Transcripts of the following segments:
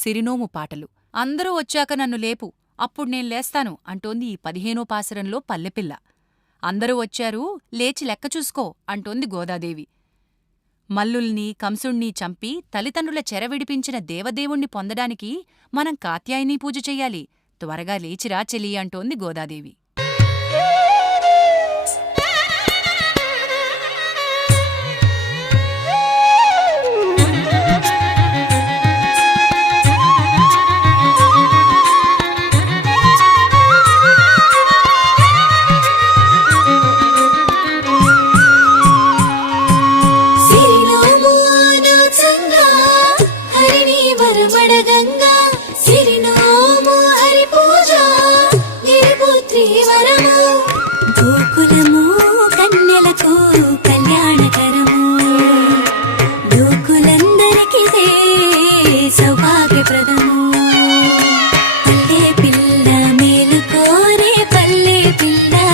సిరినోము పాటలు. అందరూ వచ్చాక నన్ను లేపు అప్పుడు నేను లేస్తాను అంటోంది ఈ పదిహేనో పాసరంలో పల్లెపిల్ల. అందరూ వచ్చారు లేచి లెక్క చూసుకో అంటోంది గోదాదేవి. మల్లుల్ని కంసుణ్ణి చంపి తల్లిదండ్రుల చెర విడిపించిన దేవదేవుణ్ణి పొందడానికి మనం కాత్యాయనీ పూజ చెయ్యాలి. త్వరగా లేచిరా చెలి అంటోంది గోదాదేవి. பின்ன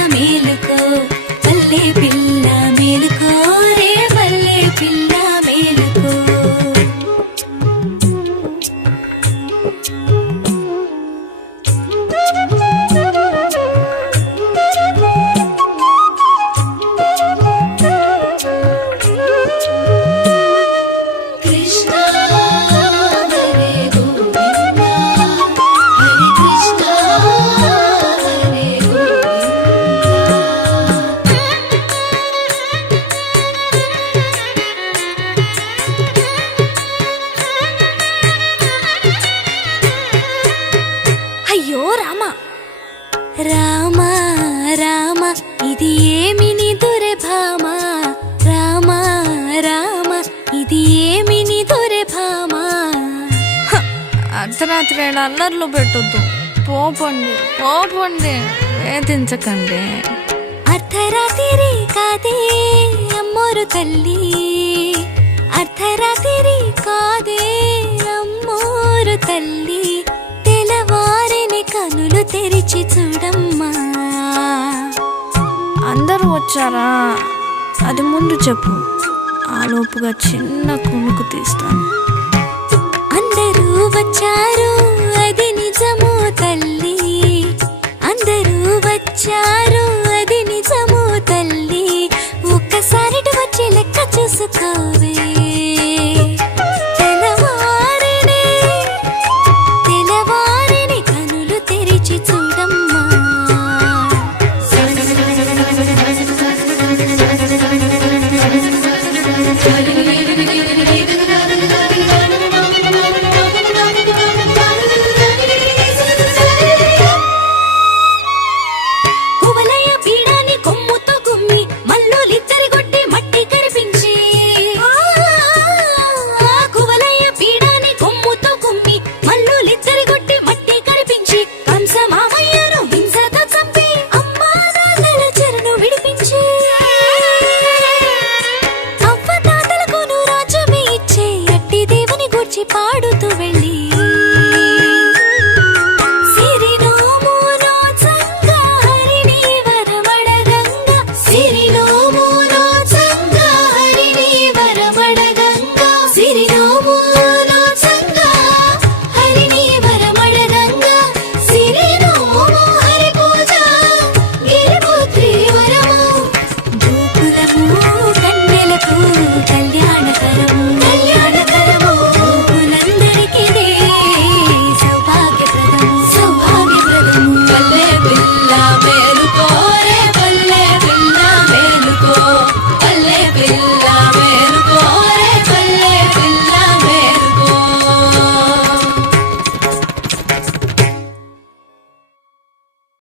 ఇది ఏమిని నిదురే భామ రామ రామ ఇది ఏమిని నిదురే అర్ధరాత్రి వేళ అల్లర్లు పెట్టొద్దు. పోపండి పోపండి వేధించకండి. అర్ధరాత్రి కాదే అమ్మోరు తల్లి. వచ్చారా? అది ముందు చెప్పు. ఆలోపుగా చిన్న కొనుకు తీస్తాను. అందరూ వచ్చారు అది నిజమో తల్లి.